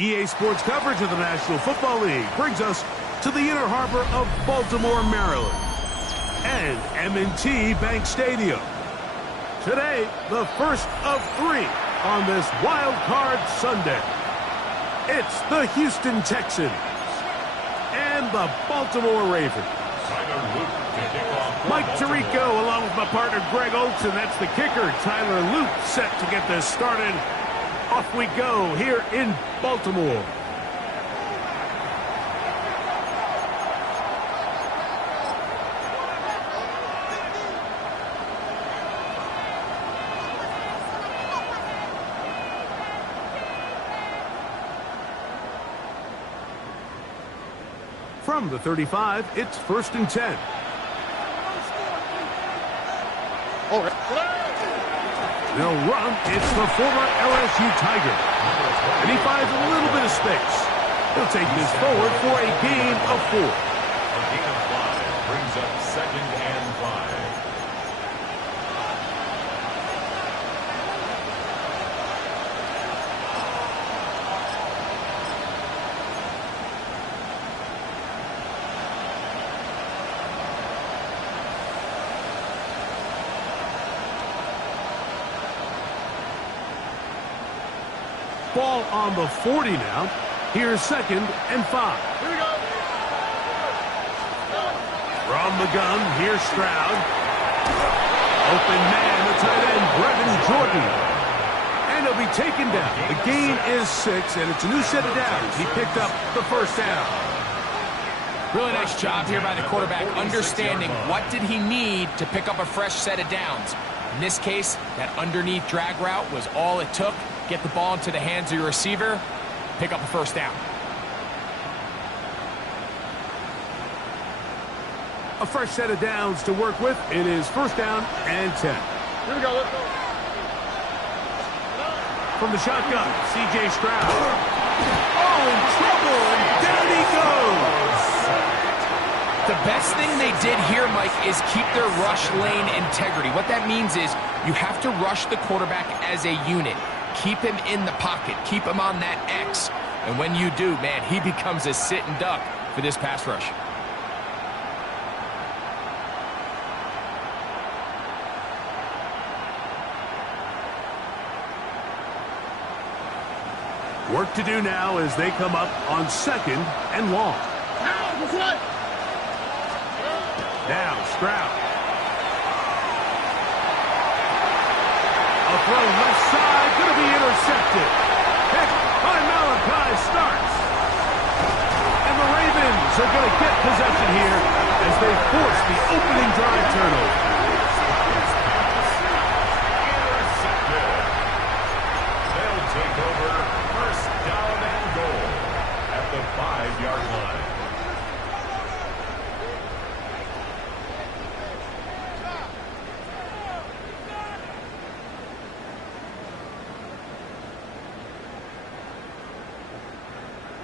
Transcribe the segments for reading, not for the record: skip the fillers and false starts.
EA Sports coverage of the National Football League brings us to the inner harbor of Baltimore, Maryland, and M&T Bank Stadium. Today, the first of 3 on this Wild Card Sunday. It's the Houston Texans and the Baltimore Ravens. Mike Tirico along with my partner Greg Olson. That's the kicker. Tyler Luke set to get this started. Off we go here in Baltimore. From the 35, it's 1st and 10. They'll run. It's the former LSU Tiger. And he finds a little bit of space. He'll take this forward for a gain of 4. A gain of 5 brings up 2nd and 5. Ball on the 40 now. Here's 2nd and 5. Here we go. From the gun, here's Stroud. Open man, the tight end, Brevin Jordan. And he'll be taken down. The gain is 6, and it's a new set of downs. He picked up the 1st down. Really nice job here by the quarterback, understanding what did he need to pick up a fresh set of downs. In this case, that underneath drag route was all it took. Get the ball into the hands of your receiver, pick up a 1st down. A fresh set of downs to work with. It is 1st down and 10. Here we go. Let's go. From the shotgun, C.J. Stroud. Oh, in trouble, and down he goes. The best thing they did here, Mike, is keep their rush lane integrity. What that means is you have to rush the quarterback as a unit. Keep him in the pocket. Keep him on that X. And when you do, man, he becomes a sitting duck for this pass rush. Work to do now as they come up on 2nd and long. Now, Stroud. A throw left side, going to be intercepted. Pick by Malachi starts. And the Ravens are going to get possession here as they force the opening drive turnover. Intercepted. They'll take over 1st down and goal at the 5-yard line.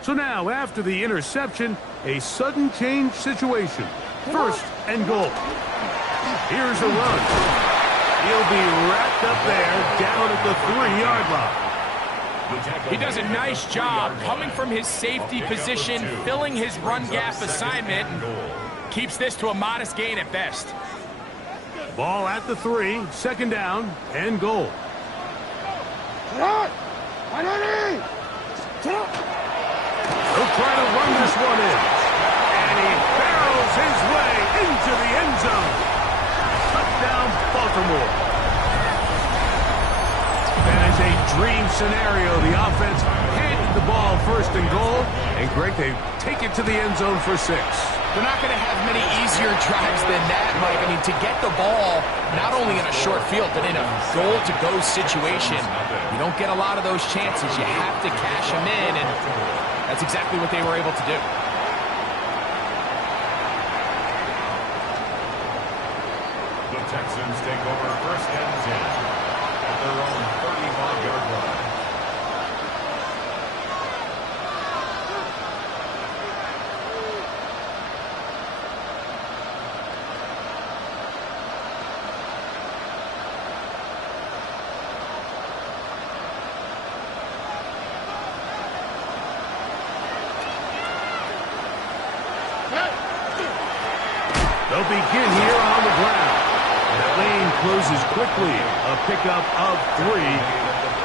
So now, after the interception, a sudden change situation. 1st and goal. Here's a run. He'll be wrapped up there down at the 3-yard line. He does a nice job coming from his safety position, filling his run gap assignment, and keeps this to a modest gain at best. Ball at the 3, 2nd down and goal. He'll try to run this one in. And he barrels his way into the end zone. Touchdown, Baltimore. That is a dream scenario. The offense handed the ball 1st and goal. And Greg, they take it to the end zone for 6. They're not going to have many easier drives than that, Mike. I mean, to get the ball not only in a short field, but in a goal-to-go situation, you don't get a lot of those chances. You have to cash them in, and that's exactly what they were able to do. The Texans take over 1st and 10 at their own 35-yard line. They'll begin here on the ground. That lane closes quickly. A pickup of 3.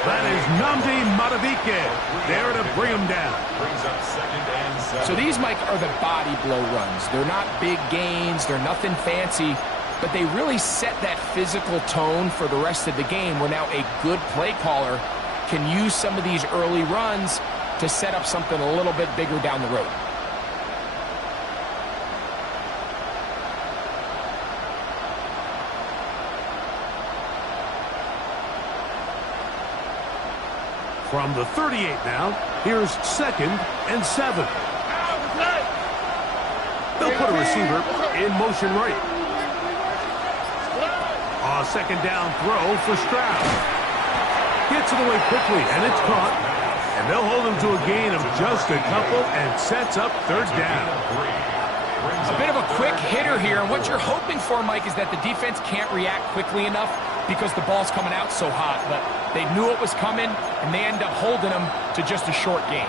That is Nnamdi Madubuike there to bring him down. Brings up 2nd and 7. So these, Mike, are the body blow runs. They're not big gains. They're nothing fancy. But they really set that physical tone for the rest of the game where now a good play caller can use some of these early runs to set up something a little bit bigger down the road. From the 38 now, here's 2nd and 7. They'll put a receiver in motion right. A 2nd down throw for Stroud. Gets it away quickly, and it's caught. And they'll hold him to a gain of just a couple and sets up 3rd down. A bit of a quick hitter here, and what you're hoping for, Mike, is that the defense can't react quickly enough because the ball's coming out so hot. But they knew it was coming, and they end up holding them to just a short gain.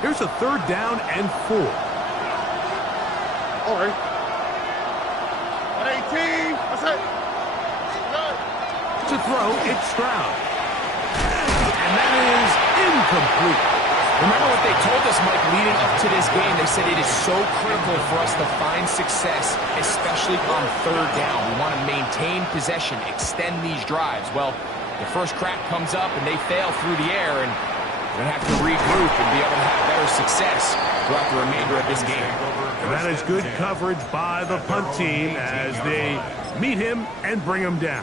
Here's a 3rd down and 4. All right. 118. What's that? To throw, it's Stroud. And that is incomplete. Remember what they told us, Mike, leading up to this game. They said it is so critical for us to find success, especially on 3rd down. We want to maintain possession, extend these drives. Well, the first crack comes up, and they fail through the air, and we're going to have to regroup and be able to have better success throughout the remainder of this game. And that is good coverage by the punt team as they meet him and bring him down.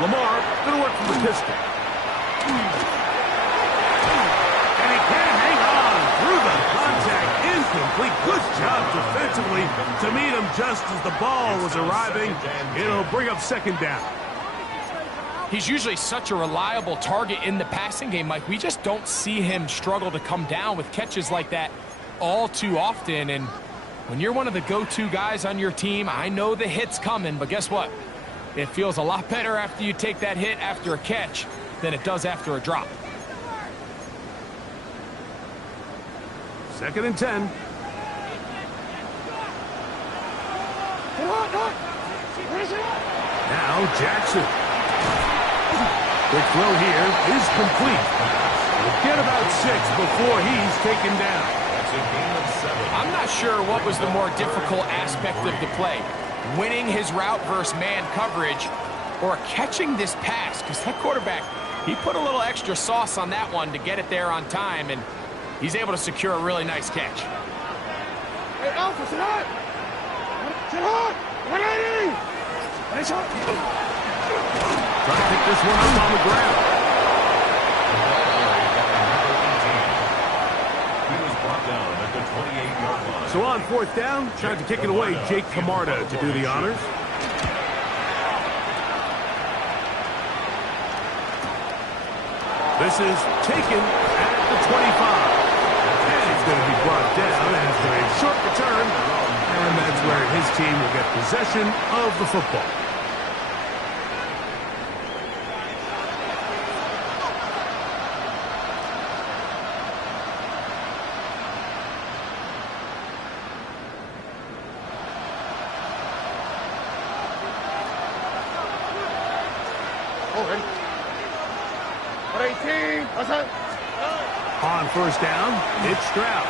Lamar going to work from the pistol. And he can't hang on through the contact. Incomplete. Good job defensively to meet him just as the ball was arriving. It'll bring up 2nd down. He's usually such a reliable target in the passing game, Mike. We just don't see him struggle to come down with catches like that all too often. And when you're one of the go-to guys on your team, I know the hit's coming, but guess what? It feels a lot better after you take that hit after a catch than it does after a drop. 2nd and 10. Now Jackson. Quick throw here is complete. We'll get about 6 before he's taken down. That's a gain of 7. I'm not sure what was the more difficult aspect of the play. Winning his route versus man coverage or catching this pass, because that quarterback, he put a little extra sauce on that one to get it there on time, and he's able to secure a really nice catch. Hey, Alpha, sit on! Sit on! 180! Nice shot! Trying to pick this one up on the ground. He was brought down at the 28-yard line. So on 4th down, trying to kick it away, Jake Camarda to do the honors. This is taken at the 25. And it's going to be brought down after a short return. And that's where his team will get possession of the football. Over. 118. What's that? On 1st down, it's Stroud.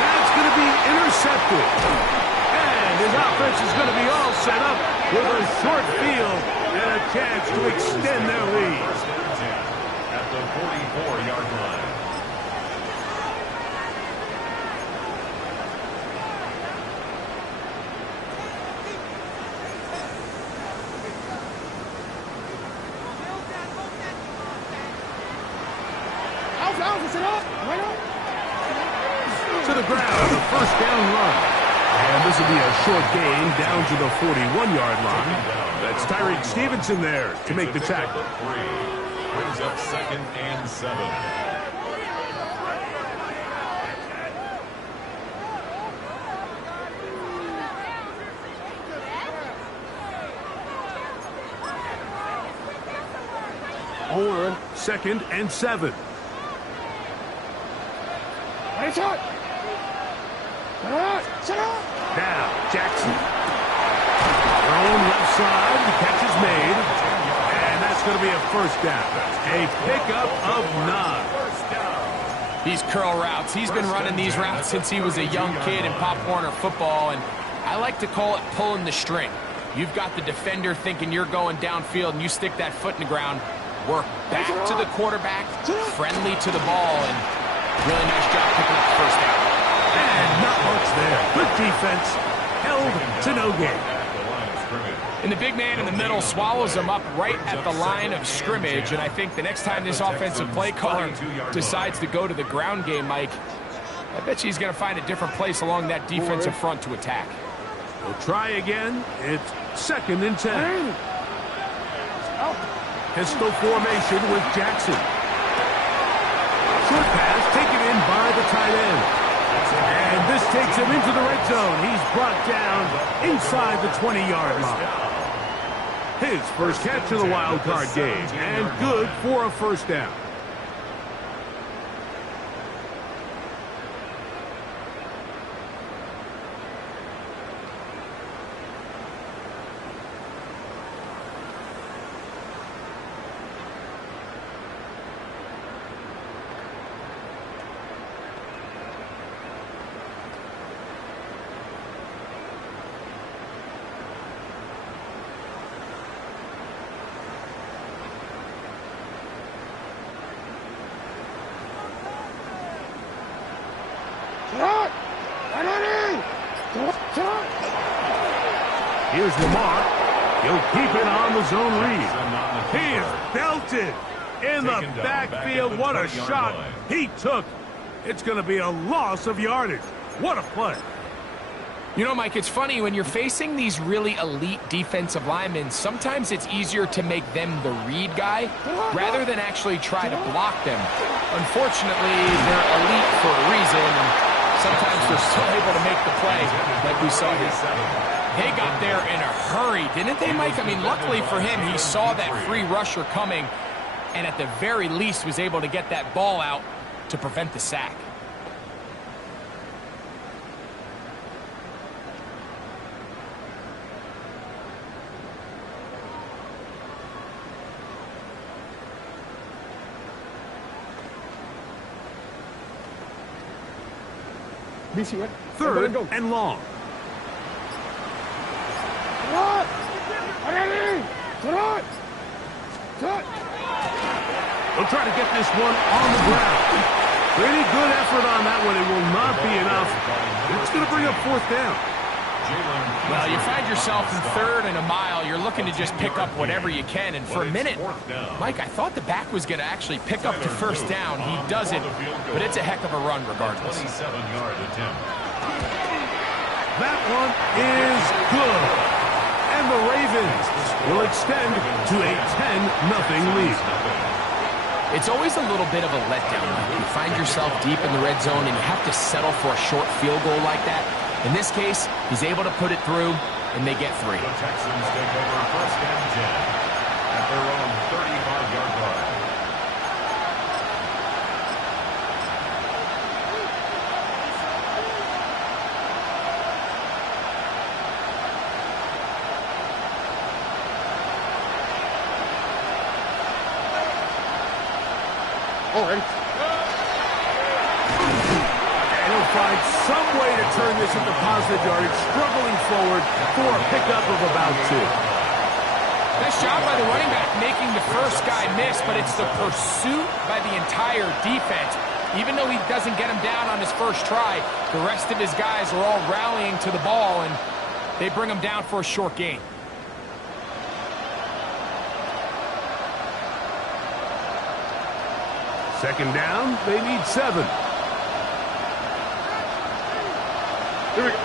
That's going to be intercepted. And his offense is going to be all set up with a short field and a chance to extend their lead. At the 44-yard line. the ground, a first down run. And this will be a short gain down to the 41-yard line. That's Tyreek Stevenson there to make the tackle. Brings up 2nd and 7. Onward. 2nd and 7. Ready, shot. Shut up. Now, Jackson. Thrown left side. The catch is made. And that's going to be a first down. A pickup of 9. These curl routes, he's been running these routes since he was a young kid in Pop Warner football, and I like to call it pulling the string. You've got the defender thinking you're going downfield, and you stick that foot in the ground, work back to the quarterback, friendly to the ball, and really nice job picking up the first down. And not much there. Good defense. Held to no gain. And the big man in the middle swallows him up right at the line of scrimmage. And I think the next time this offensive play caller decides to go to the ground game, Mike, I bet you he's going to find a different place along that defensive front to attack. We'll try again. It's 2nd and 10. Pistol formation with Jackson. Short pass taken in by the tight end. And this takes him into the red zone. He's brought down inside the 20-yard line. His first catch of the wild card game, and good for a first down. Here's Lamar. He'll keep it on the zone read. He is belted in the backfield. What a shot he took. It's going to be a loss of yardage. What a play. You know, Mike, it's funny, when you're facing these really elite defensive linemen, sometimes it's easier to make them the read guy rather than actually try to block them. Unfortunately, they're elite for a reason, and sometimes they're still able to make the play like we saw here. They got there in a hurry, didn't they, Mike? I mean, luckily for him, he saw that free rusher coming, and at the very least was able to get that ball out to prevent the sack. Third and long. They'll try to get this one on the ground. Pretty good effort on that one. It will not be enough. It's going to bring up 4th down. Well, you find yourself in 3rd and a mile. You're looking to just pick up whatever you can. And for a minute, Mike, I thought the back was going to actually pick up the first down. He doesn't, but it's a heck of a run regardless. 27-yard attempt. That one is good. And the Ravens will extend to a 10-0 lead. It's always a little bit of a letdown. You find yourself deep in the red zone and you have to settle for a short field goal like that. In this case, he's able to put it through, and they get 3. The Texans take over 1st and 10 at their own 35-yard line. And he'll find some way to turn this into positive yardage, struggling forward for a pickup of about 2. Nice job by the running back making the first guy miss, but it's the pursuit by the entire defense. Even though he doesn't get him down on his first try, the rest of his guys are all rallying to the ball, and they bring him down for a short gain. Second down, they need 7. Here we go.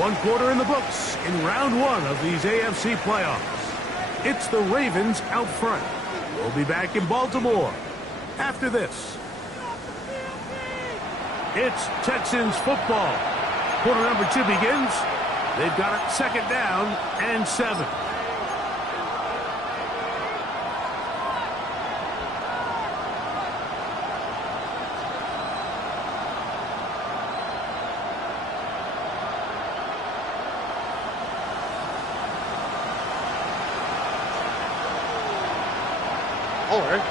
1 quarter in the books in round 1 of these AFC playoffs. It's the Ravens out front. We'll be back in Baltimore after this. It's Texans football. Quarter number 2 begins. They've got it 2nd down and 7. All right.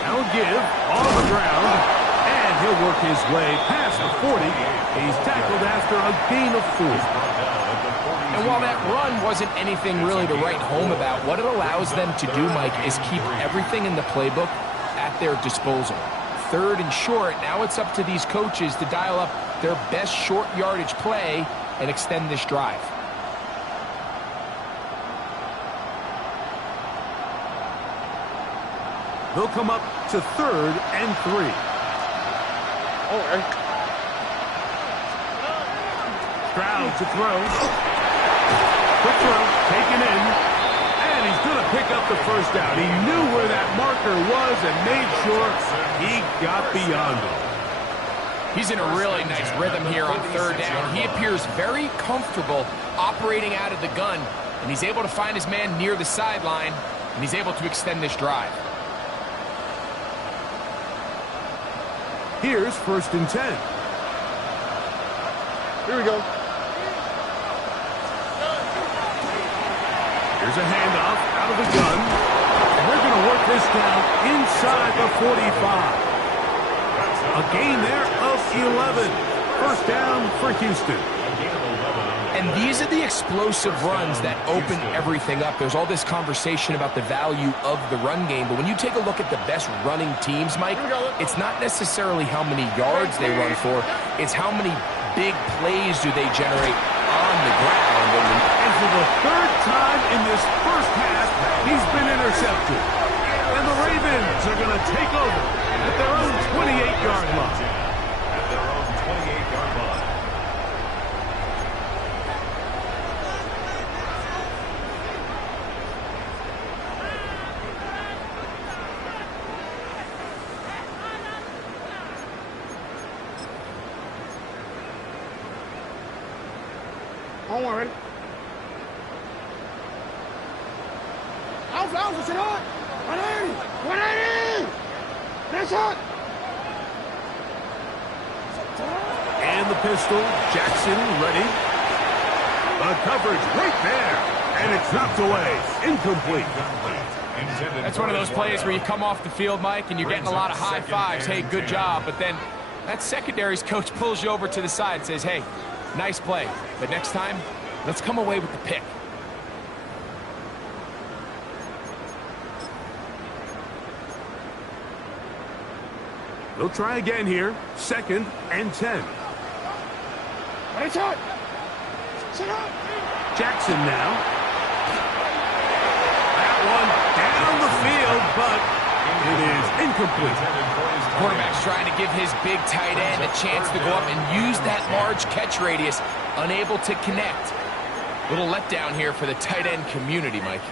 Now give on the ground, and he'll work his way past the 40. He's tackled after a gain of 4. And while that run wasn't anything really to write home about, what it allows them to do, Mike, is keep everything in the playbook at their disposal. 3rd and short, now it's up to these coaches to dial up their best short yardage play and extend this drive. They'll come up to 3rd and 3. All right. Stroud to throw. Quick throw, taken in. And he's going to pick up the 1st down. He knew where that marker was and made sure he got beyond it. He's in a really nice rhythm here on 3rd down. He appears very comfortable operating out of the gun, and he's able to find his man near the sideline, and he's able to extend this drive. Here's 1st and 10. Here we go. Here's a handoff out of the gun. And they're going to work this down inside the 45. A gain there of 11. 1st down for Houston. And these are the explosive runs that open everything up. There's all this conversation about the value of the run game, but when you take a look at the best running teams, Mike, it's not necessarily how many yards they run for, it's how many big plays do they generate on the ground. And for the 3rd time in this 1st half, he's been intercepted. And the Ravens are going to take over at their own 28-yard line. At their own 28-yard line. Don't worry. Alpha, sit on. 180. 180. That's hot. And the pistol, Jackson ready. The coverage right there. And it's knocked away. Incomplete. That's one of those plays where you come off the field, Mike, and you're getting a lot of high fives. Hey, good job. But then that secondary's coach pulls you over to the side and says, hey, nice play. But next time, let's come away with the pick. They'll try again here. 2nd and 10. Right shot. Sit up. Jackson now. That one down the field, but it is incomplete. Quarterback's trying to give his big tight end a chance to go up and use that large catch radius, unable to connect. Little letdown here for the tight end community, Mike.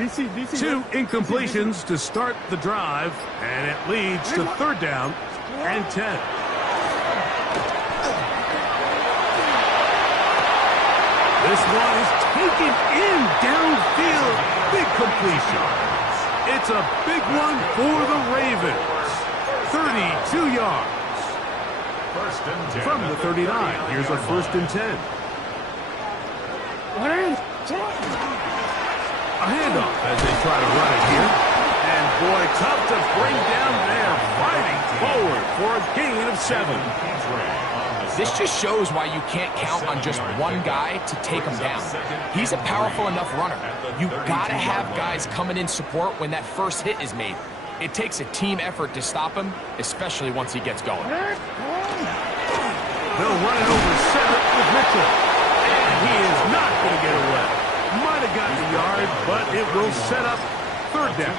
DC. 2 incompletions to start the drive, and it leads to 3rd down and 10. This one is taken in downfield. Big completion. It's a big one for the Ravens. 32 yards. From the 39, here's a 1st and 10. A handoff as they try to run it here. And boy, tough to bring down there. Fighting forward for a gain of 7. This just shows why you can't count on just one guy to take him down. He's a powerful enough runner. You gotta have guys coming in support when that first hit is made. It takes a team effort to stop him, especially once he gets going. They'll run it over center with Mitchell. And he is not going to get away. Might have gotten a yard, but it will set up third down.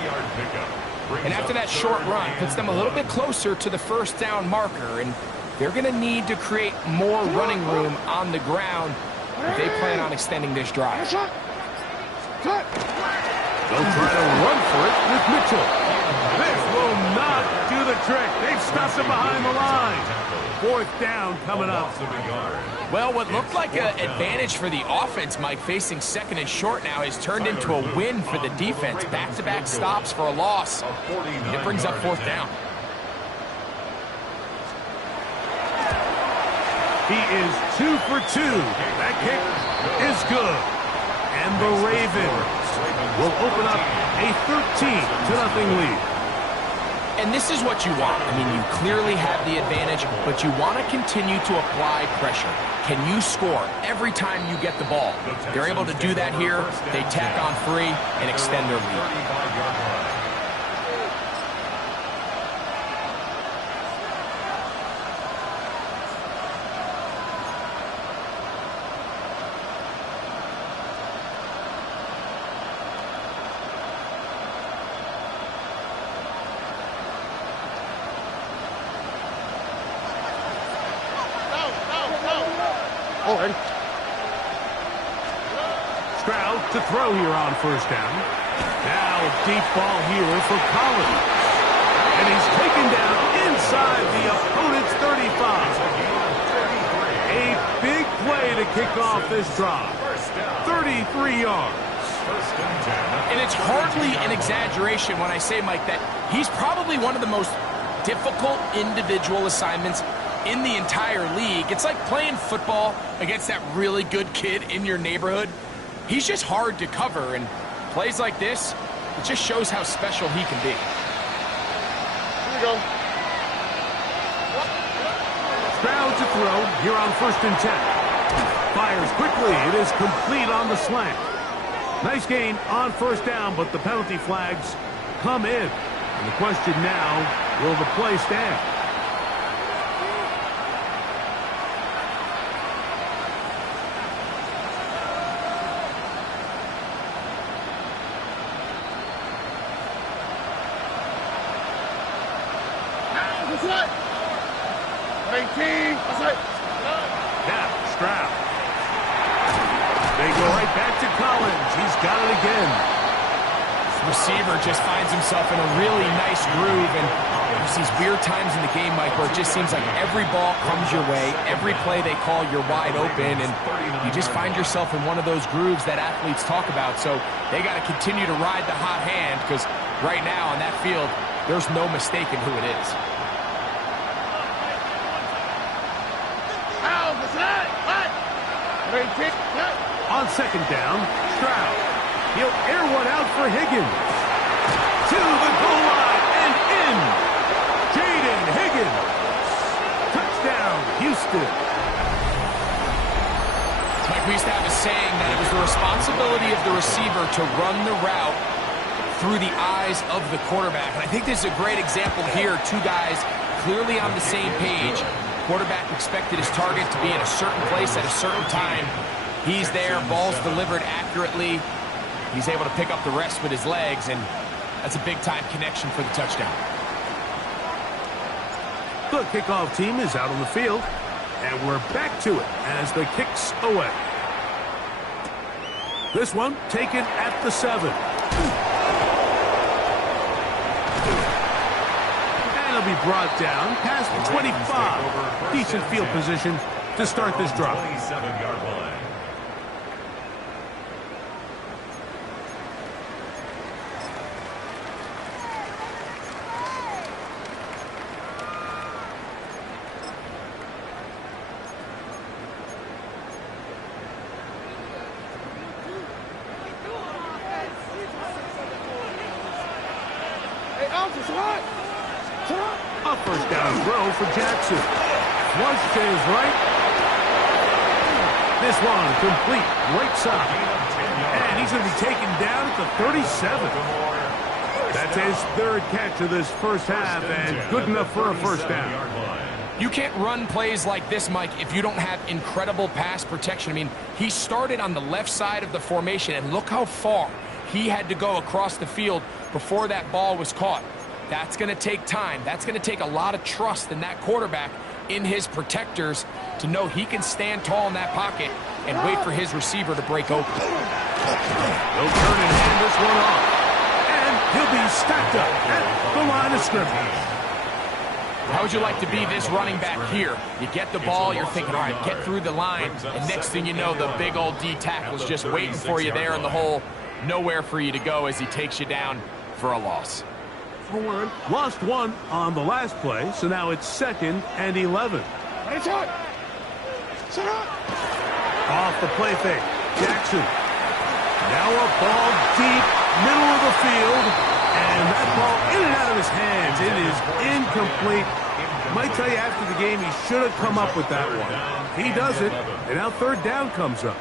And after that short run, puts them a little bit closer to the first down marker, and they're going to need to create more running room on the ground if they plan on extending this drive. They'll try to run for it with Mitchell. This will not do the trick. They've stopped him behind the line. Fourth down coming up. Well, what looked like an advantage for the offense, Mike, facing second and short now, has turned into a win for the defense. Back-to-back stops for a loss. It brings up fourth down. He is 2 for 2. That kick is good. And the Ravens will open up a 13-0 lead. And this is what you want. I mean, you clearly have the advantage, but you want to continue to apply pressure. Can you score every time you get the ball? They're able to do that here. They tack on 3 and extend their lead. Stroud to throw here on first down. Now deep ball here for Collins. And he's taken down inside the opponent's 35. A big play to kick off this drive. 33 yards. And it's hardly an exaggeration when I say, Mike, that he's probably one of the most difficult individual assignments in the entire league. It's like playing football against that really good kid in your neighborhood. He's just hard to cover, and plays like this, it just shows how special he can be. Here we go. Stroud to throw here on first and 10. Fires quickly. It is complete on the slant. Nice gain on first down, but the penalty flags come in. And the question now, will the play stand? Now, Stroud. They go right back to Collins. He's got it again. The receiver just finds himself in a really nice groove, and there's these weird times in the game, Mike, where it just seems like every ball comes your way, every play they call, you're wide open, and you just find yourself in one of those grooves that athletes talk about. So they got to continue to ride the hot hand, because right now on that field, there's no mistaking who it is. On second down, Stroud. He'll air one out for Higgins. To the goal line and in. Jaden Higgins. Touchdown, Houston. Mike, we used to have a saying that it was the responsibility of the receiver to run the route through the eyes of the quarterback. And I think this is a great example here. Two guys clearly on the same page. Quarterback expected his target to be in a certain place at a certain time. He's there, ball's delivered accurately. He's able to pick up the rest with his legs, and that's a big-time connection for the touchdown. The kickoff team is out on the field, and we're back to it as the kick's away. This one taken at the 7. And it'll be brought down past the 25. Decent field position to start this drive. 27-yard line. A first down throw for Jackson. flush to his right. This one complete right side. And he's going to be taken down at the 37. That's his third catch of this first half, and good enough for a first down. You can't run plays like this, Mike, if you don't have incredible pass protection. I mean, he started on the left side of the formation, and look how far he had to go across the field before that ball was caught. That's going to take time. That's going to take a lot of trust in that quarterback, in his protectors, to know he can stand tall in that pocket and wait for his receiver to break open. He'll turn and hand this one off. And he'll be stacked up at the line of scrimmage. How would you like to be this running back here? You get the ball, you're thinking, all right, get through the line, and next thing you know, the big old D tackle's just waiting for you there in the hole. Nowhere for you to go as he takes you down for a loss. Lost one on the last play, so now it's 2nd and 11. Off the play fake, Jackson. Now a ball deep, middle of the field, and that ball in and out of his hands. It is incomplete. Might tell you after the game he should have come up with that one. He doesn't, and now 3rd down comes up.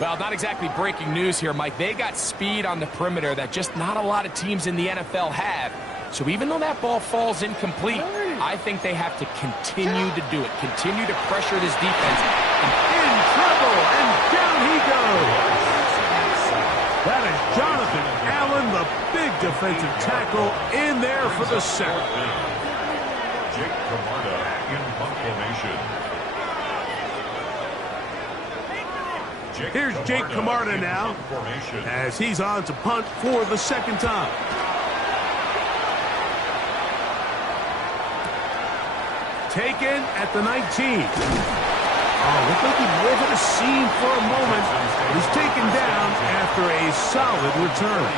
Well, not exactly breaking news here, Mike. They got speed on the perimeter that just not a lot of teams in the NFL have. So even though that ball falls incomplete, I think they have to continue to do it. Continue to pressure this defense. In trouble, and down he goes. That is Jonathan Allen, the big defensive tackle, in there for the sack. Jake Camarda in punt formation. Here's Jake Camarda now, as he's on to punt for the 2nd time. Taken at the 19. Oh, looked like he over the seam for a moment. He's taken down after a solid return.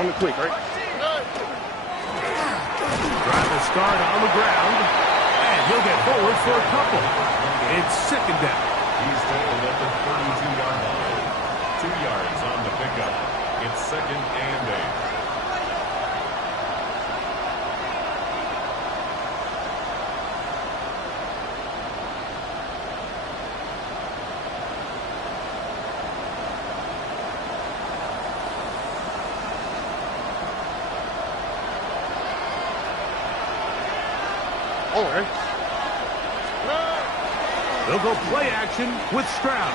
On the quick, right? Drive the start on the ground, and he'll get forward for a couple. It's 2nd down. He's tackled at the 32-yard line. 2 yards on the pickup. It's 2nd and 8. They'll go play action with Stroud.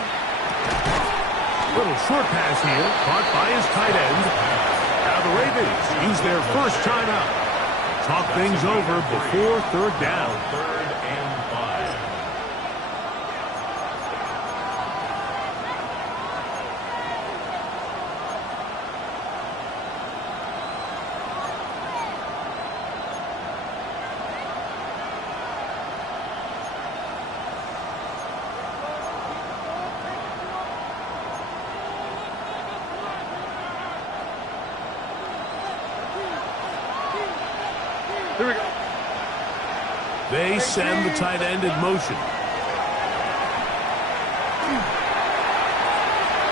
Little short pass here, caught by his tight end. Now the Ravens use their first timeout. Talk things over before 3rd down. 3rd and 5. Here we go. They send the tight end in motion.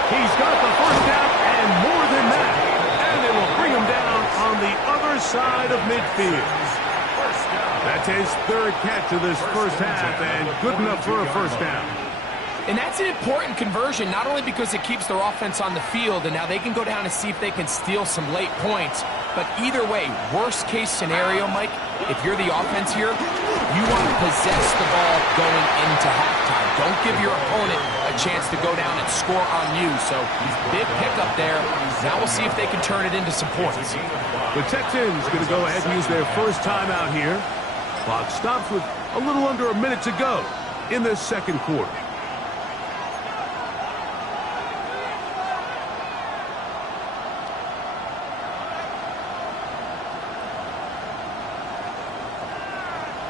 He's got the first down and more than that. And they will bring him down on the other side of midfield. That's his 3rd catch of this first half, and good enough for a first down. And that's an important conversion, not only because it keeps their offense on the field, and now they can go down and see if they can steal some late points. But either way, worst case scenario, Mike, if you're the offense here, you want to possess the ball going into halftime. Don't give your opponent a chance to go down and score on you. So big pickup there. Now we'll see if they can turn it into some points. The Texans going to go ahead and use their first timeout here. Clock stops with a little under a minute to go in this 2nd quarter.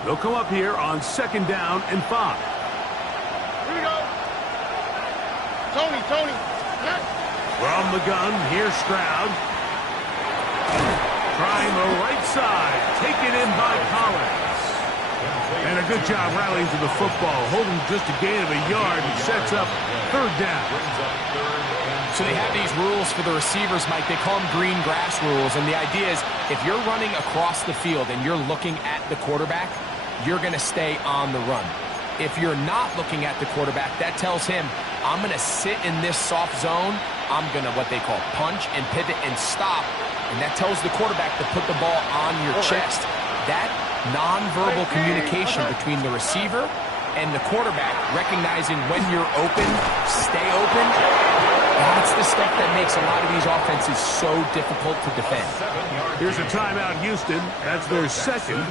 They'll come up here on 2nd down and 5. Here we go. Tony. From the gun, here's Stroud. Trying the right side. Taken in by Collins. And a good job rallying to the football, holding just a gain of a yard and sets up third down. So they have these rules for the receivers, Mike. They call them green grass rules. And the idea is if you're running across the field and you're looking at the quarterback, you're going to stay on the run. If you're not looking at the quarterback, that tells him, I'm going to sit in this soft zone. I'm going to what they call punch and pivot and stop. And that tells the quarterback to put the ball on your chest. That nonverbal communication between the receiver and the quarterback, recognizing when you're open, stay open, that's the stuff that makes a lot of these offenses so difficult to defend. Here's a timeout, Houston. That's their second.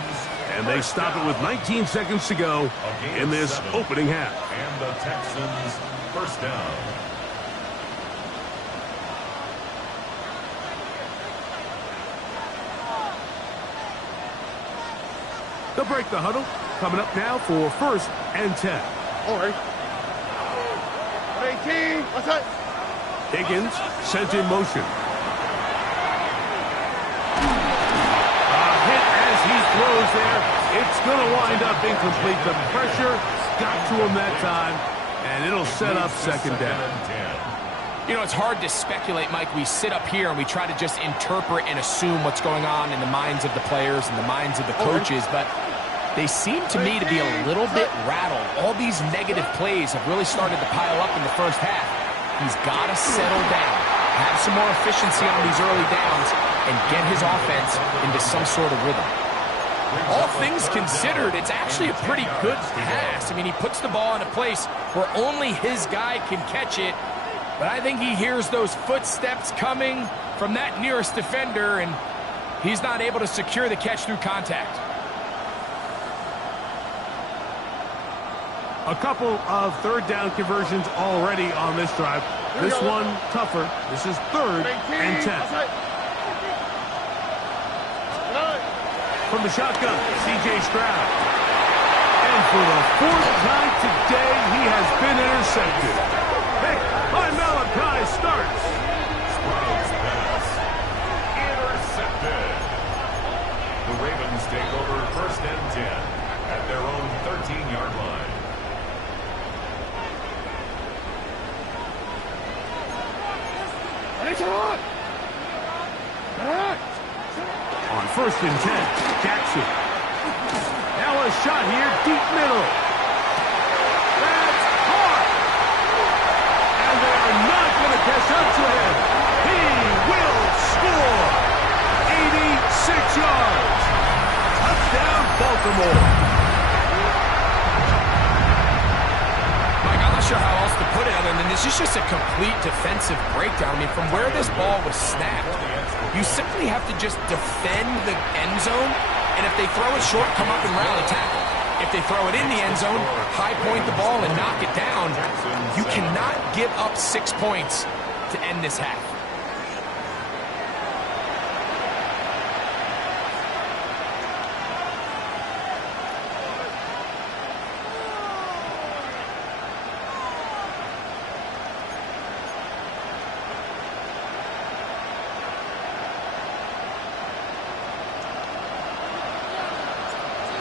And they stop it with 19 seconds to go in this opening half. And the Texans first down. They'll break the huddle. Coming up now for 1st and 10. All right. 18. What's that? Higgins sent in motion. A hit as he throws there. It's going to wind up incomplete. The pressure got to him that time, and it'll set up second down. You know, it's hard to speculate, Mike. We sit up here and we try to just interpret and assume what's going on in the minds of the players and the minds of the coaches, but they seem to me to be a little bit rattled. All these negative plays have really started to pile up in the first half. He's got to settle down, have some more efficiency on these early downs, and get his offense into some sort of rhythm. All things considered, it's actually a pretty good pass. I mean, he puts the ball in a place where only his guy can catch it, but I think he hears those footsteps coming from that nearest defender, and he's not able to secure the catch through contact. A couple of third down conversions already on this drive. This one tougher. This is 3rd and 10. From the shotgun, C.J. Stroud. And for the 4th time today, he has been intercepted. Hey, my Malachi starts. Sprout's pass intercepted. The Ravens take over 1st and 10 at their own 13-yard line. On 1st and 10, Jackson. Now a shot here, deep middle. That's hard. And they are not going to catch up to him. He will score. 86 yards. Touchdown, Baltimore. Sure how else to put it other than this is just a complete defensive breakdown. I mean, from where this ball was snapped, you simply have to just defend the end zone, and if they throw it short, come up and rally tackle. If they throw it in the end zone, high point the ball and knock it down. You cannot give up 6 points to end this half.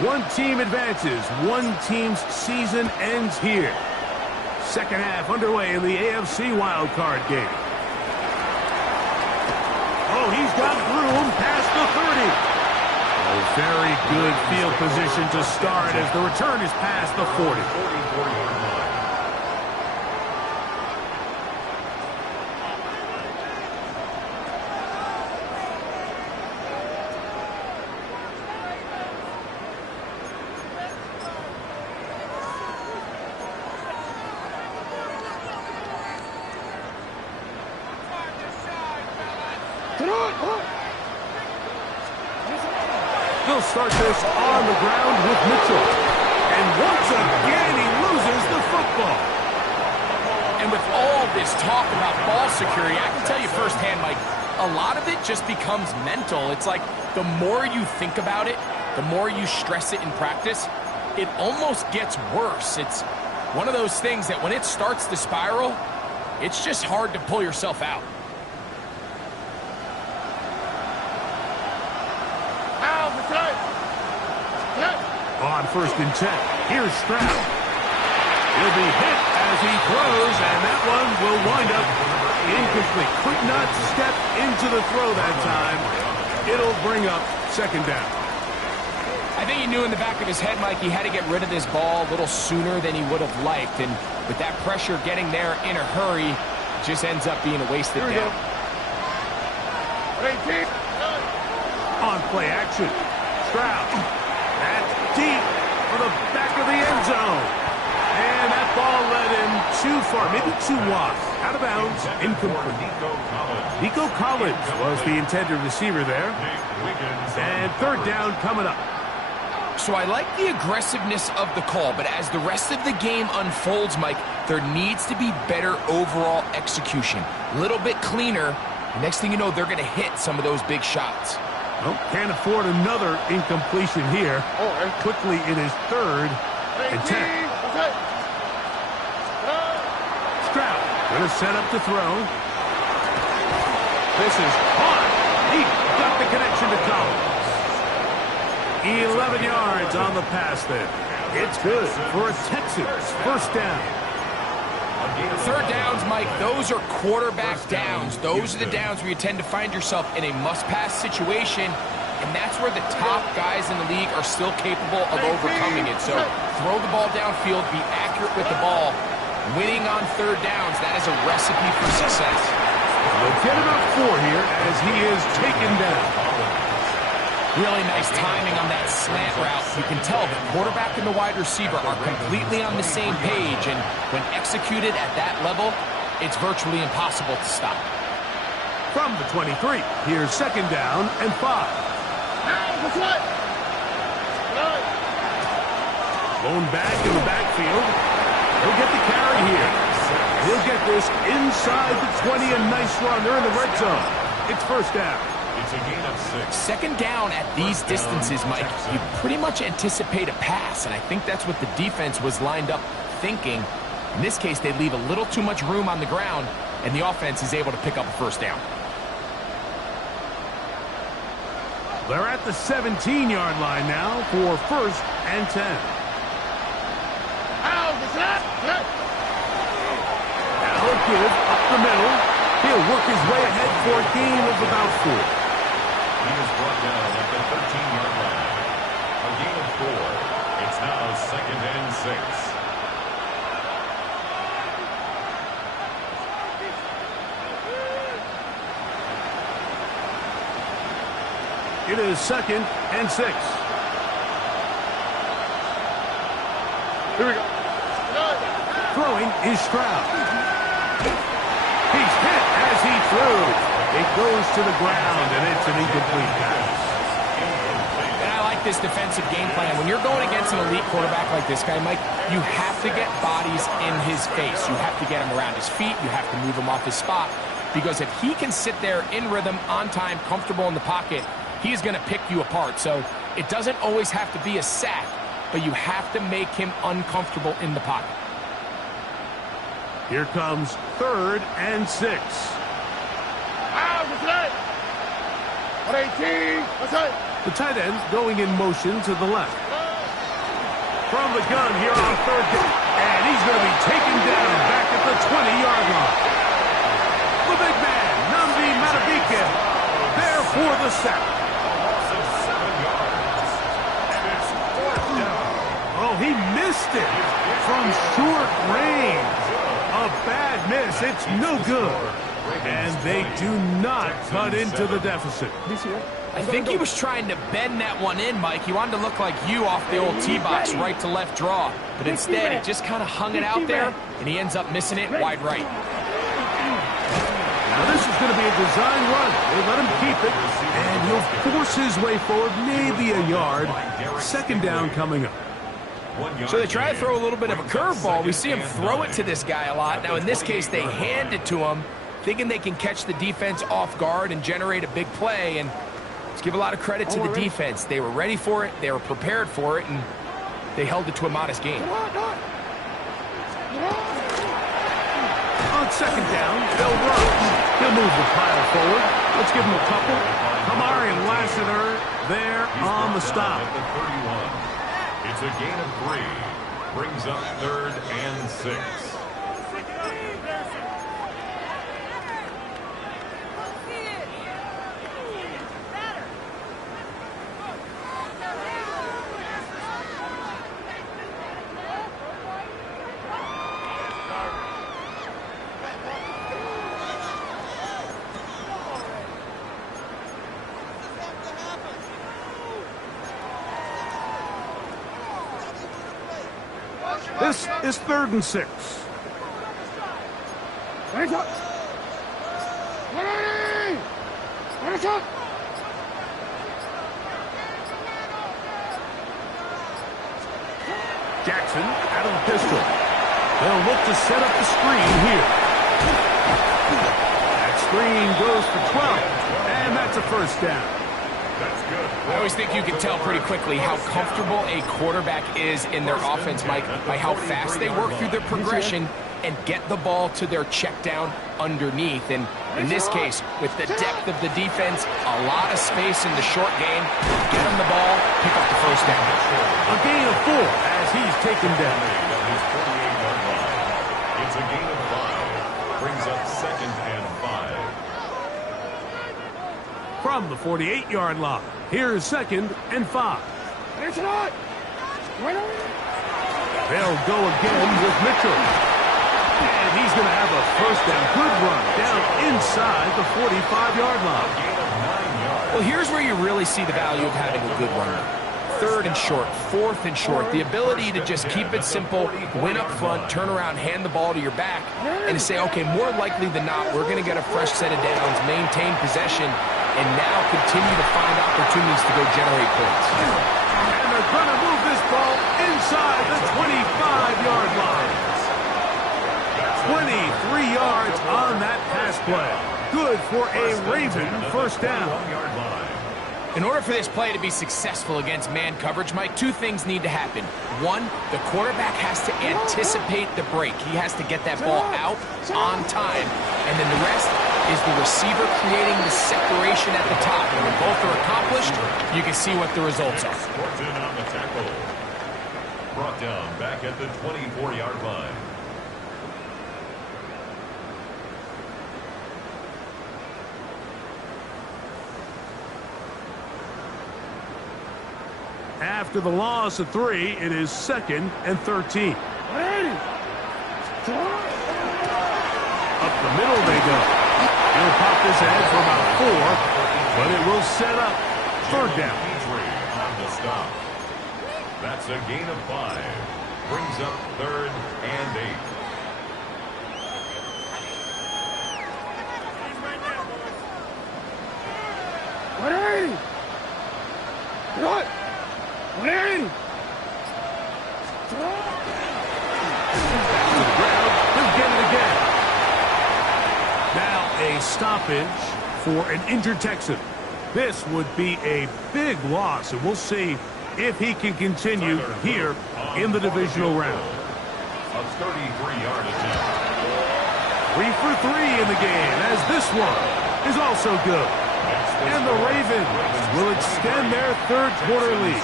One team advances. One team's season ends here. Second half underway in the AFC wildcard game. Oh, he's got room past the 30. Oh, very good field position to start as the return is past the 40. 44-yard line. They'll start this on the ground with Mitchell. And once again, he loses the football. And with all this talk about ball security, I can tell you firsthand, Mike, a lot of it just becomes mental. It's like the more you think about it, the more you stress it in practice, it almost gets worse. It's one of those things that when it starts to spiral, it's just hard to pull yourself out. On 1st and 10, here's Stroud. He'll be hit as he throws, and that one will wind up incomplete. Could not step into the throw that time. It'll bring up 2nd down. I think he knew in the back of his head, Mike, he had to get rid of this ball a little sooner than he would have liked. And with that pressure getting there in a hurry, it just ends up being a wasted down. On play action, Stroud. That's deep for the back of the end zone. And that ball led him too far, maybe too wide. Out of bounds, incomplete. Nico Collins was the intended receiver there. And 3rd down coming up. So I like the aggressiveness of the call, but as the rest of the game unfolds, Mike, there needs to be better overall execution. A little bit cleaner. Next thing you know, they're going to hit some of those big shots. Well, can't afford another incompletion here. Quickly, it is 3rd and 10. Stroud going to set up to throw. This is hot. He got the connection to Collins. 11 yards on the pass there. It's good for a Texans 1st down. 3rd downs, Mike, those are quarterback downs. Those are the downs where you tend to find yourself in a must-pass situation, and that's where the top guys in the league are still capable of overcoming it. So throw the ball downfield, be accurate with the ball. Winning on 3rd downs, that is a recipe for success. They'll get about 4 here as he is taken down. Really nice timing on that slant route. You can tell the quarterback and the wide receiver are completely on the same page, and when executed at that level, it's virtually impossible to stop. From the 23, here's 2nd down and 5. Blown back in the backfield. He'll get the carry here. He'll get this inside the 20, a nice run. They're in the red zone. It's 1st down. It's a gain of 6. 2nd down at these distances, Mike, you pretty much anticipate a pass, and I think that's what the defense was lined up thinking. In this case, they leave a little too much room on the ground, and the offense is able to pick up a 1st down. They're at the 17-yard line now for 1st and 10. Now he'll give up the middle. He'll work his way ahead for a gain of about 4. He is brought down at the 13-yard line. A gain of 4. It's now 2nd and 6. It is 2nd and 6. Here we go. Throwing is Stroud. He's hit as he throws. It goes to the ground, and it's an incomplete pass. And I like this defensive game plan. When you're going against an elite quarterback like this guy, Mike, you have to get bodies in his face. You have to get him around his feet. You have to move him off his spot. Because if he can sit there in rhythm, on time, comfortable in the pocket, he's going to pick you apart. So it doesn't always have to be a sack, but you have to make him uncomfortable in the pocket. Here comes 3rd and 6. The tight end going in motion to the left. From the gun here on 3rd down. And he's going to be taken down back at the 20-yard line. The big man, Namdi Matabike, there for the sack. Oh, he missed it from short range. A bad miss. It's no good. And they do not cut into the deficit. I think he was trying to bend that one in, Mike. He wanted to look like you off the old tee box, right to left draw. But instead, he just kind of hung it out there, and he ends up missing it wide right. Now this is going to be a design run. They let him keep it, and he'll force his way forward, maybe a yard. 2nd down coming up. So they try to throw a little bit of a curveball. We see him throw it to this guy a lot. Now in this case, they hand it to him, thinking they can catch the defense off guard and generate a big play. And let's give a lot of credit to the defense. They were ready for it, they were prepared for it, and they held it to a modest game. On 2nd down, they'll run. He'll move the pile forward. Let's give him a couple. Kamari and Lassiter there on the stop. It's a gain of 3. Brings up 3rd and 6. This is 3rd and 6. Jackson out of the pistol. They'll look to set up the screen here. That screen goes for 12, and that's a first down. That's good. I always think you can tell pretty quickly how comfortable a quarterback is in their offense, Mike, by how fast they work through their progression and get the ball to their check down underneath. And in this case, with the depth of the defense, a lot of space in the short game, get him the ball, pick up the first down. A gain of 4 as he's taken down. It's a gain of 5. Brings up 2nd and 5. From the 48-yard line, here's 2nd and 5. They'll go again with Mitchell. And he's going to have a first down. Good run down inside the 45-yard line. Well, here's where you really see the value of having a good run. 3rd and short, 4th and short. The ability to just keep it simple, win up front, turn around, hand the ball to your back, and to say, okay, more likely than not, we're going to get a fresh set of downs, maintain possession, and now continue to find opportunities to go generate points. And they're going to move this ball inside the 25-yard line. 23 yards on that pass play. Good for a Raven first down. In order for this play to be successful against man coverage, Mike, 2 things need to happen. 1, the quarterback has to anticipate the break. He has to get that ball out on time. And then the rest is the receiver creating the separation at the top. And when both are accomplished, you can see what the results are. Sporton on the tackle. Brought down back at the 24-yard line. After the loss of 3, it is 2nd and 13. Up the middle they go. He'll pop this ahead for about 4, but it will set up 3rd down. On the stop. That's a gain of 5. Brings up 3rd and 8. Stoppage for an injured Texan. This would be a big loss, and we'll see if he can continue here in the divisional round. A 33-yard attempt. 3 for 3 in the game, as this one is also good. And the Ravens will extend their 3rd quarter lead.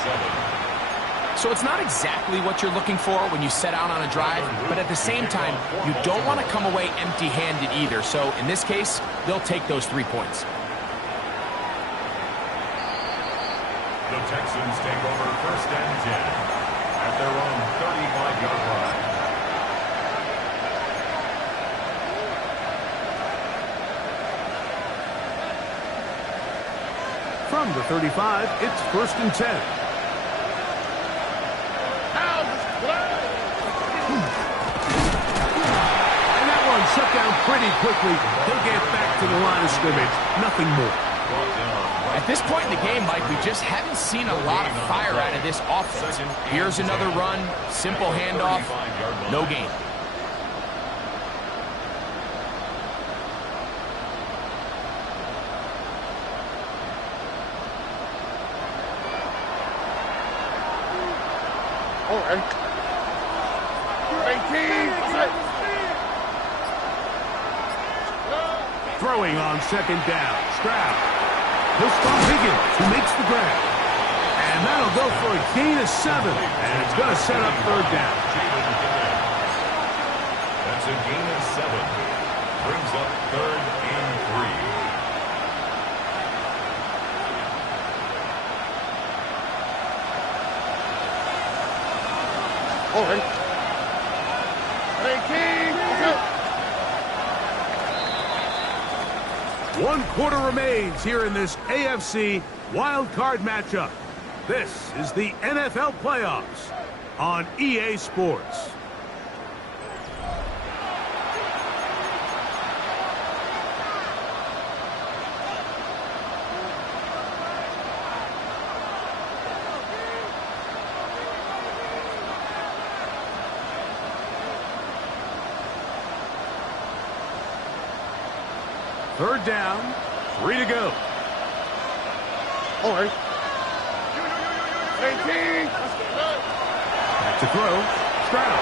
So it's not exactly what you're looking for when you set out on a drive, but at the same time, you don't want to come away empty-handed either. So in this case, they'll take those 3 points. The Texans take over 1st and 10 at their own 35-yard line. From the 35, it's 1st and 10. Shut down pretty quickly. He'll get back to the line of scrimmage. Nothing more. At this point in the game, Mike, we just haven't seen a lot of fire out of this offense. Here's another run, simple handoff, no gain. All right. 18. Throwing on 2nd down. Stroud. He'll stop Higgins, who makes the grab. And And that'll go for a gain of 7. And it's going to set up third down. That's a gain of 7. Brings up 3rd and 3. Over. Hey, King. One quarter remains here in this AFC wild card matchup. This is the NFL playoffs on EA Sports. Third down, 3 to go. Over. Hey, King. Back to throw, Stroud.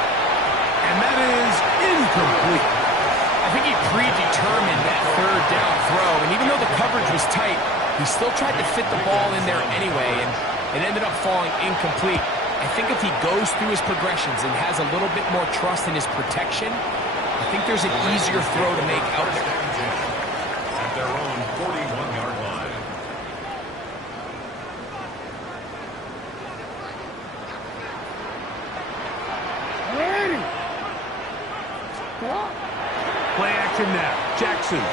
And that is incomplete. I think he predetermined that third down throw, and even though the coverage was tight, he still tried to fit the ball in there anyway, and it ended up falling incomplete. I think if he goes through his progressions and has a little bit more trust in his protection, I think there's an easier throw to make out there. At their own 41-yard line. Ready. Play action now, Jackson.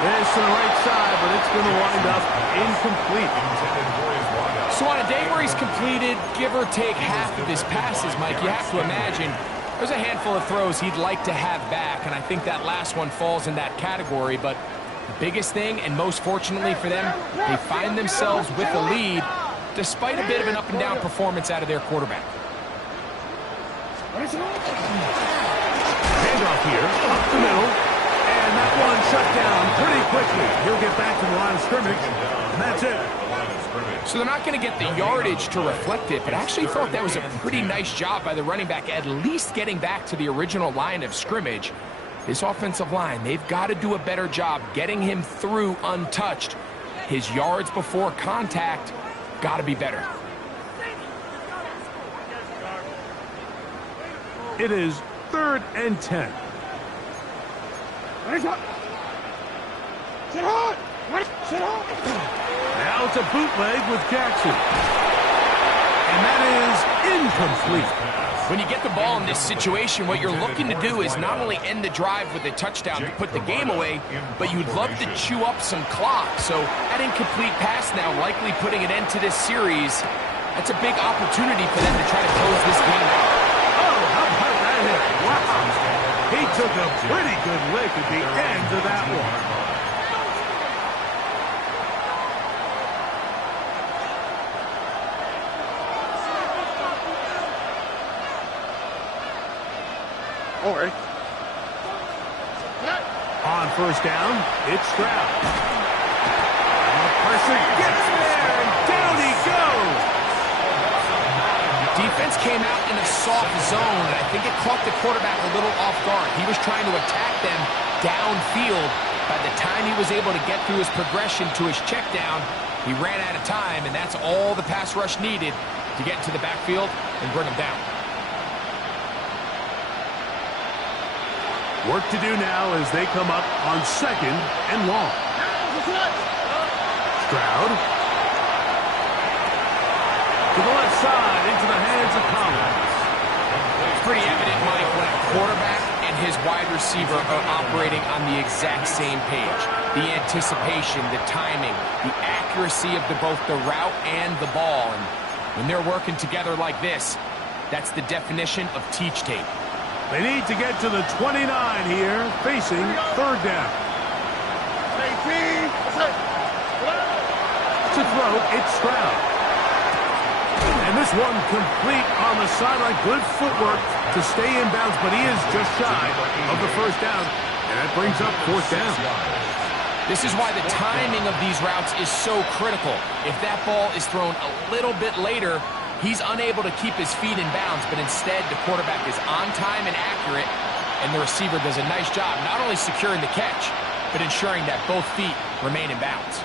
This to the right side, but it's going to wind up incomplete. So on a day where he's completed, give or take half of his passes, Mike, you have to imagine there's a handful of throws he'd like to have back, and I think that last one falls in that category. But the biggest thing, and most fortunately for them, they find themselves with a lead despite a bit of an up-and-down performance out of their quarterback. Handoff here, up the middle, and that one shut down pretty quickly. He'll get back to the line of scrimmage, and that's it. So they're not going to get the yardage to reflect it, but I actually thought that was a pretty nice job by the running back, at least getting back to the original line of scrimmage. This offensive line, they've got to do a better job getting him through untouched. His yards before contact got to be better. It is 3rd and 10. Sit hard. Sit hard. Now it's a bootleg with Jackson. And that is incomplete. When you get the ball in this situation, what you're looking to do is not only end the drive with a touchdown to put the game away, but you'd love to chew up some clock. So that incomplete pass now likely putting an end to this series. That's a big opportunity for them to try to close this game out. Oh, how about that hit? Wow. He took a pretty good lick at the end of that one. Over. On first down, it's Stroud. And the pressure gets there, and down he goes. Defense came out in a soft zone, and I think it caught the quarterback a little off guard. He was trying to attack them downfield. By the time he was able to get through his progression to his check down, he ran out of time, and that's all the pass rush needed to get into the backfield and bring him down. Work to do now as they come up on 2nd and long. Stroud. To the left side, into the hands of Collins. It's pretty evident, Mike, when a quarterback and his wide receiver are operating on the exact same page. The anticipation, the timing, the accuracy of both the route and the ball. And when they're working together like this, that's the definition of teach tape. They need to get to the 29 here, facing 3rd down. To throw, it's Stroud. And this one complete on the sideline. Good footwork to stay in bounds, but he is just shy of the first down. And that brings up 4th down. This is why the timing of these routes is so critical. If that ball is thrown a little bit later, he's unable to keep his feet in bounds, but instead the quarterback is on time and accurate, and the receiver does a nice job not only securing the catch, but ensuring that both feet remain in bounds.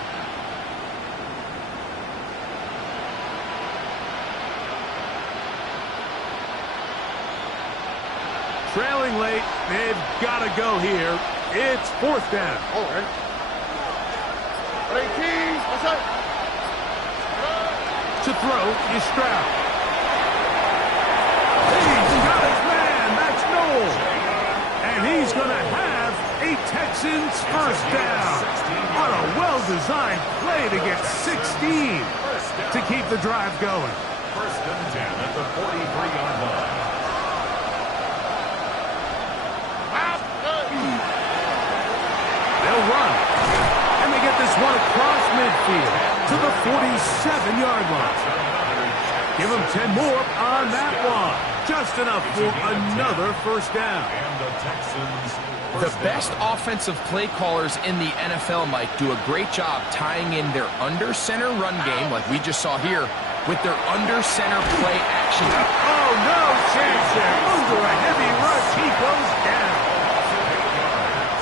trailing late. They've got to go here. It's fourth down. All right. 18. What's up? To throw is Stroud. He's got his man. That's Noel. And he's going to have a Texans first down. What a well-designed play to get 16 to keep the drive going. First and 10 at the 43-yard line. They'll run. And they get this one across midfield to the 47-yard line. Give them 10 more on that one. Just enough for another first down. And the Texans. The best offensive play callers in the NFL, Mike, do a great job tying in their under-center run game, like we just saw here, with their under-center play action. Oh, no chance there. Under a heavy rush, he goes down.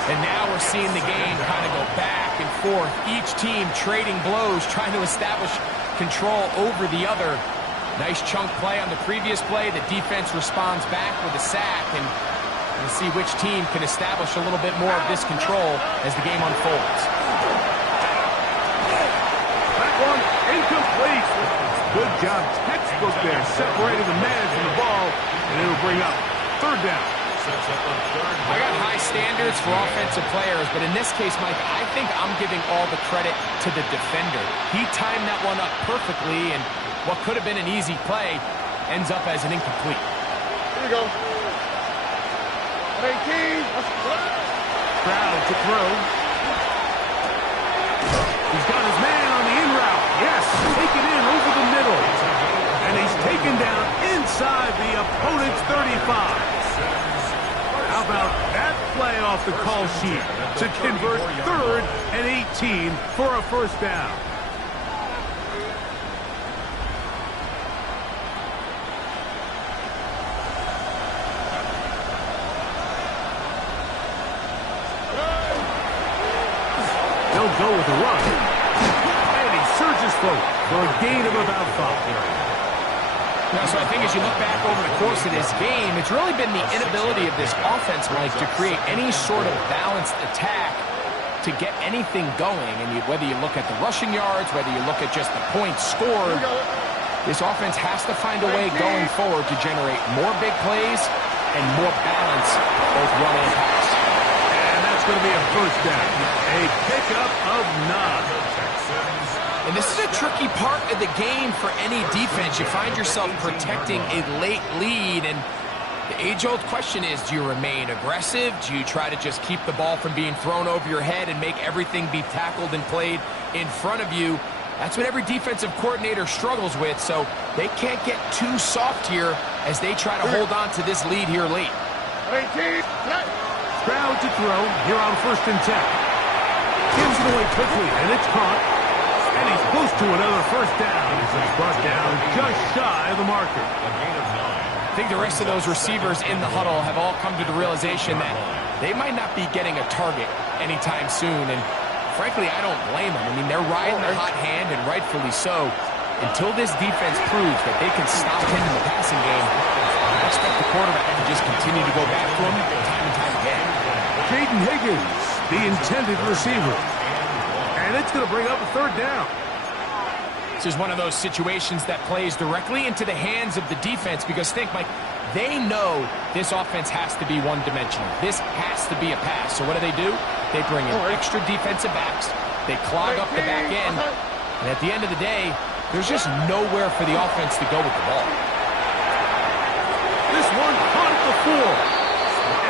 And now we're seeing the game kind of go back and forth. Each team trading blows, trying to establish control over the other. Nice chunk play on the previous play. The defense responds back with a sack, and we'll see which team can establish a little bit more of this control as the game unfolds. That one incomplete. Good job, textbook there, separating the man from the ball, and it'll bring up third down. I got high standards for offensive players, but in this case, Mike, I think I'm giving all the credit to the defender. He timed that one up perfectly, and what could have been an easy play ends up as an incomplete. Here you go. 18. Stroud to throw. He's got his man on the in route. Yes, taken in over the middle. And he's taken down inside the opponent's 35. How about that play off the call sheet to convert third and 18 for a first down? They'll go with the run. And he surges forward for a gain of about 5. Now, so I think as you look back over the course of this game, it's really been the inability of this offense, Mike, to create any sort of balanced attack to get anything going. And whether you look at the rushing yards, whether you look at just the points scored, this offense has to find a way going forward to generate more big plays and more balance, both run and pass. And that's going to be a first down. A pickup of 9. And this is a tricky part of the game for any defense. You find yourself protecting a late lead, and the age-old question is, do you remain aggressive? Do you try to just keep the ball from being thrown over your head and make everything be tackled and played in front of you? That's what every defensive coordinator struggles with, so they can't get too soft here as they try to hold on to this lead here late. 18. Stroud to throw here on first and 10. Gives it away quickly, and it's caught. And he's close to another first down. He's brought down just shy of the marker. A gain of 9. I think the rest of those receivers in the huddle have all come to the realization that they might not be getting a target anytime soon. And frankly, I don't blame them. I mean, they're riding the hot hand, and rightfully so. Until this defense proves that they can stop him in the passing game, I expect the quarterback to just continue to go back to him time and time again. Jaden Higgins, the intended receiver. And it's going to bring up a third down. This is one of those situations that plays directly into the hands of the defense, because think, Mike, they know this offense has to be one-dimensional. This has to be a pass. So what do? They bring in extra defensive backs. They clog up the back end. And at the end of the day, there's just nowhere for the offense to go with the ball. This one caught at the 4.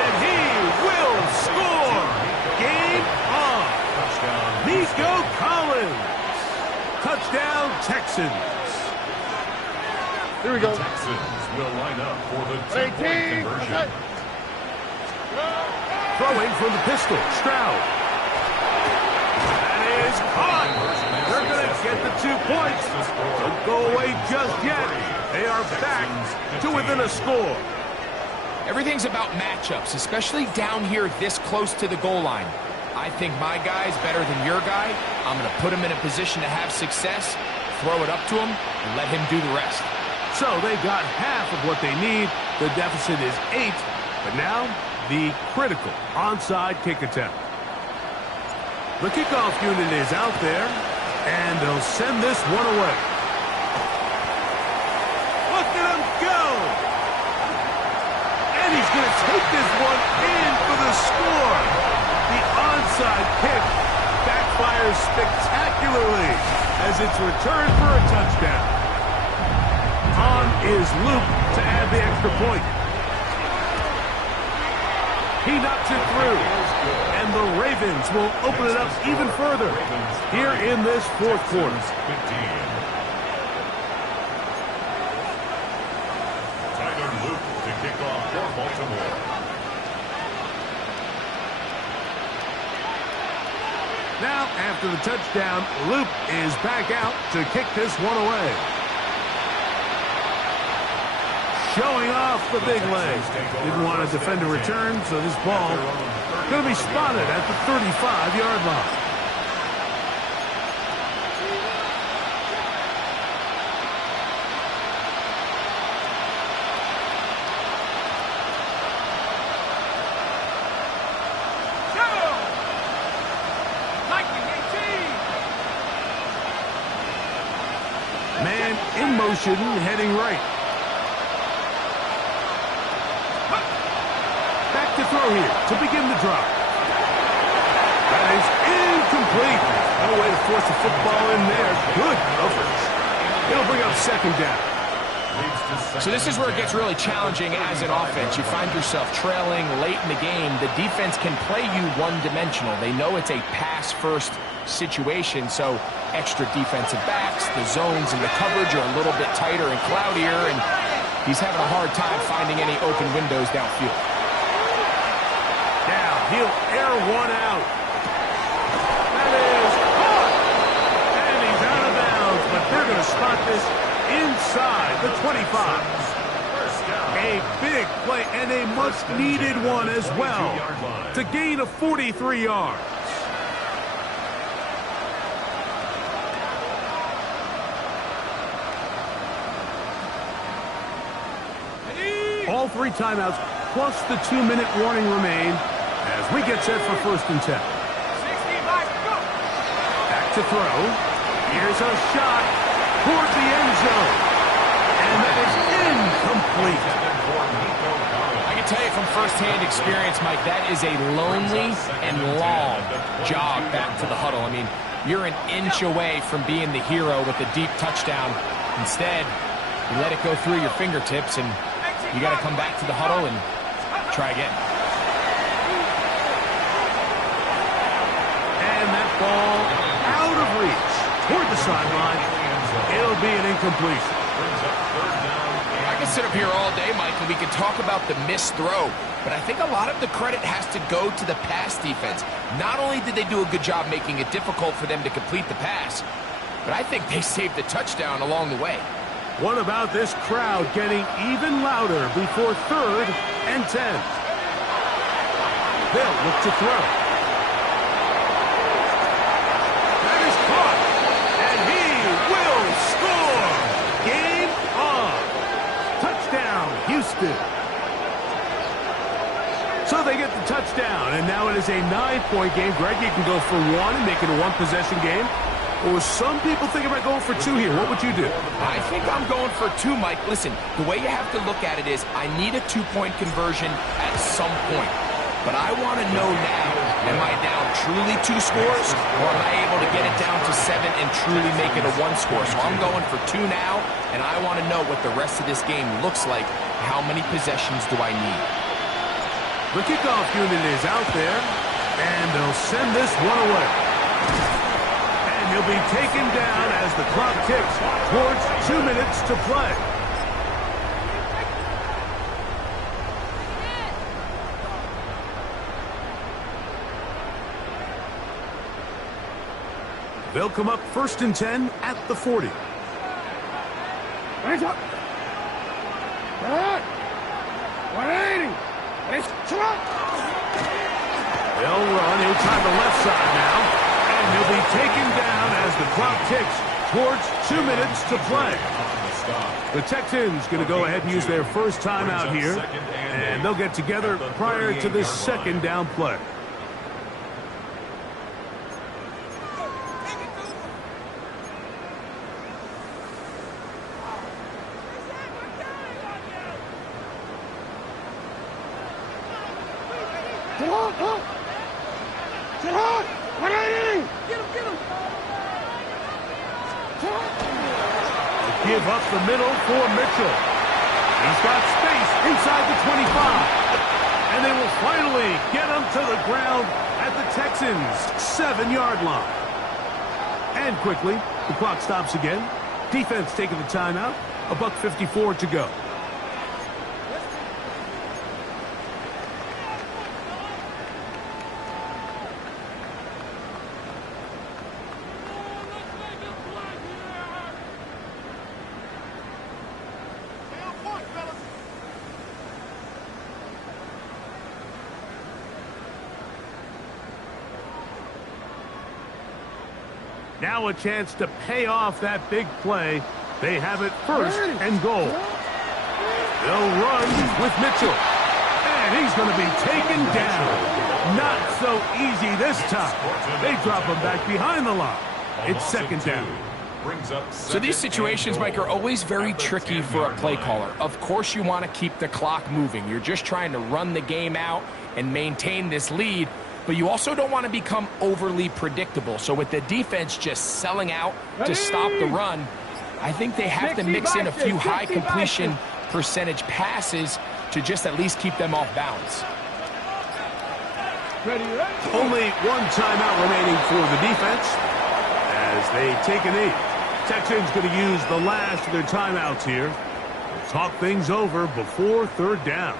And he will score. Game on. Nico Collins. Touchdown, Texans. Here we go. The Texans will line up for the two-point conversion. Throwing from the pistol, Stroud. That is caught. They're going to get the 2 points. Don't go away just yet. They are back to within a score. Everything's about matchups, especially down here this close to the goal line. I think my guy's better than your guy. I'm going to put him in a position to have success, throw it up to him, and let him do the rest. So they got half of what they need. The deficit is 8. But now, the critical onside kick attempt. The kickoff unit is out there, and they'll send this one away. Look at him go! And he's going to take this one in for the score. The onside kick backfires spectacularly as it's returned for a touchdown. On is Luke to add the extra point. He knocks it through, and the Ravens will open it up even further here in this fourth quarter. Tyler Luke to kick off for Baltimore. Now, after the touchdown, Luke is back out to kick this one away. Showing off the big leg. Didn't want to defend a return, so this ball going to be spotted at the 35-yard line. Man in motion, heading right. Back to throw here to begin the drive. That is incomplete. No way to force the football in there. Good coverage. It'll bring up second down. So this is where it gets really challenging as an offense. You find yourself trailing late in the game. The defense can play you one-dimensional. They know it's a pass-first situation, so extra defensive backs, the zones and the coverage are a little bit tighter and cloudier, and he's having a hard time finding any open windows downfield. Now he'll air one out. That is caught. And he's out of bounds, but they're going to spot this inside the 25. A big play and a much-needed one as well to gain a 43 yards. All three timeouts plus the 2-minute warning remain as we get set for 1st and 10. Back to throw. Here's a shot toward the end zone. And that is incomplete. I can tell you from firsthand experience, Mike, that is a lonely and long jog back to the huddle. I mean, you're an inch away from being the hero with a deep touchdown. Instead, you let it go through your fingertips, and you got to come back to the huddle and try again. And that ball out of reach toward the sideline. It'll be an incompletion. I can sit up here all day, Mike, and we can talk about the missed throw, but I think a lot of the credit has to go to the pass defense. Not only did they do a good job making it difficult for them to complete the pass, but I think they saved the touchdown along the way. What about this crowd getting even louder before 3rd and 10? They'll look to throw. That is caught, and he will score. Game on. Touchdown, Houston. So they get the touchdown, and now it is a 9-point game. Greg, you can go for one and make it a one-possession game. Or some people think about going for 2 here. What would you do? I think I'm going for 2, Mike. Listen, the way you have to look at it is I need a 2-point conversion at some point. But I want to know now, am I down truly 2 scores, or am I able to get it down to 7 and truly make it a 1 score? So I'm going for 2 now, and I want to know what the rest of this game looks like. How many possessions do I need? The kickoff unit is out there, and they'll send this one away. He'll be taken down as the clock ticks towards 2 minutes to play. They'll come up 1st and 10 at the 40. Hands up. Good. 180. They'll run. He'll try the left side now. And he'll be taken down as the clock ticks towards 2 minutes to play. stop. The Texans going to go ahead and use their first timeout here, and they'll get together prior to this second down play. Get on, go! Get on! 180! Get him, get him! Give up the middle for Mitchell. He's got space inside the 25. And they will finally get him to the ground at the Texans' 7-yard line. And quickly, the clock stops again. Defense taking the timeout. $1:54 to go. Now a chance to pay off that big play. They have it first and goal. They'll run with Mitchell. And he's going to be taken down. Not so easy this time. They drop him back behind the line. It's second down. So these situations, Mike, are always very tricky for a play caller. Of course you want to keep the clock moving. You're just trying to run the game out and maintain this lead. But you also don't want to become overly predictable. So with the defense just selling out to stop the run, I think they have to mix in a few high completion percentage passes to just at least keep them off balance. Only one timeout remaining for the defense as they take a knee. Texans going to use the last of their timeouts here. Talk things over before third down.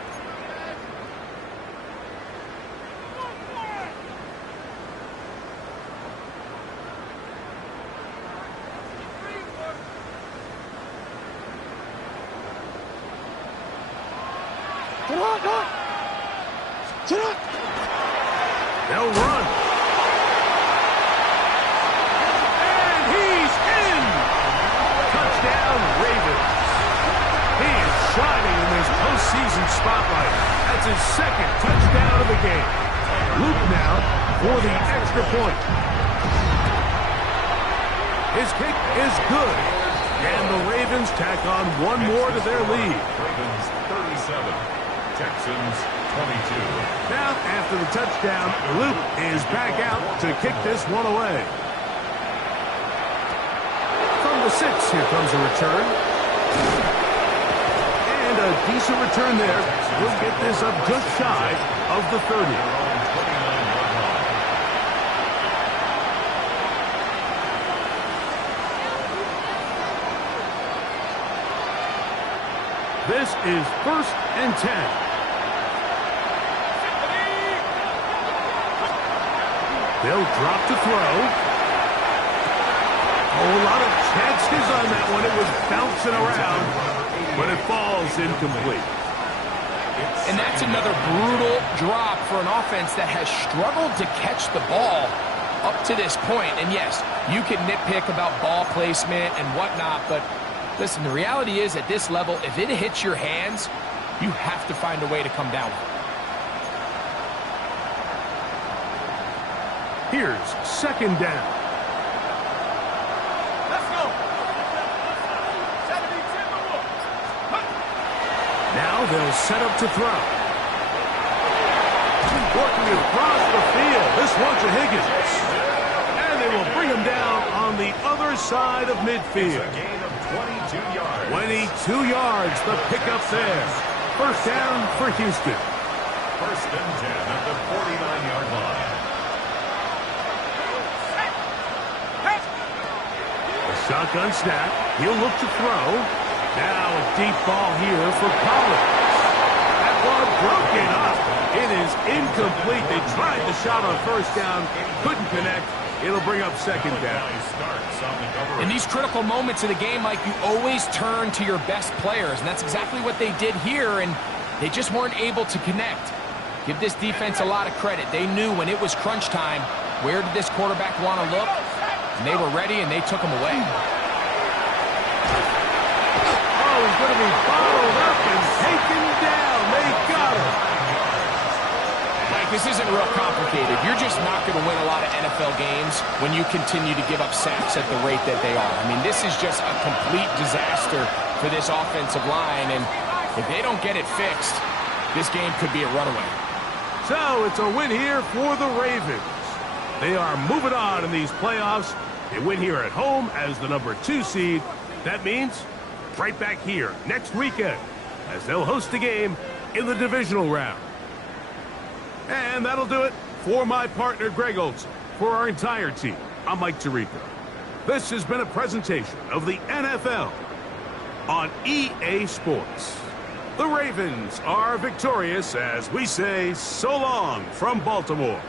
They'll run. And he's in. Touchdown, Ravens. He is shining in this postseason spotlight. That's his second touchdown of the game. Luke now for the extra point. His kick is good. And the Ravens tack on one more to their lead. Ravens 37, Texans 22. Now, after the touchdown, Luke is back out to kick this one away. From the 6, here comes a return. And a decent return there. He'll get this up just shy of the 30. This is 1st and 10. They'll drop to throw. Oh, a lot of chances on that one. It was bouncing around, but it falls incomplete. And that's another brutal drop for an offense that has struggled to catch the ball up to this point. And yes, you can nitpick about ball placement and whatnot, but listen, the reality is at this level, if it hits your hands, you have to find a way to come down with it. Here's second down. Let's go. Now they'll set up to throw. Working across the field. This one's to Higgins. And they will bring him down on the other side of midfield. 22 yards. 22 yards, the pickup there. First down for Houston. 1st and 10 at the 49-yard line. A shotgun snap. He'll look to throw. Now a deep ball here for Collins. That ball broken up. It is incomplete. They tried the shot on first down. Couldn't connect. It'll bring up second down. In these critical moments of the game, Mike, you always turn to your best players, and that's exactly what they did here, and they just weren't able to connect. Give this defense a lot of credit. They knew when it was crunch time, where did this quarterback want to look, and they were ready, and they took him away. is going to be followed up and taken down. They got him. Mike, this isn't real complicated. You're just not going to win a lot of NFL games when you continue to give up sacks at the rate that they are. I mean, this is just a complete disaster for this offensive line, and if they don't get it fixed, this game could be a runaway. So it's a win here for the Ravens. They are moving on in these playoffs. They win here at home as the #2 seed. That means right back here next weekend as they'll host a game in the divisional round. And that'll do it for my partner, Greg Olson. For our entire team, I'm Mike Tirico. This has been a presentation of the NFL on EA Sports. The Ravens are victorious as we say so long from Baltimore.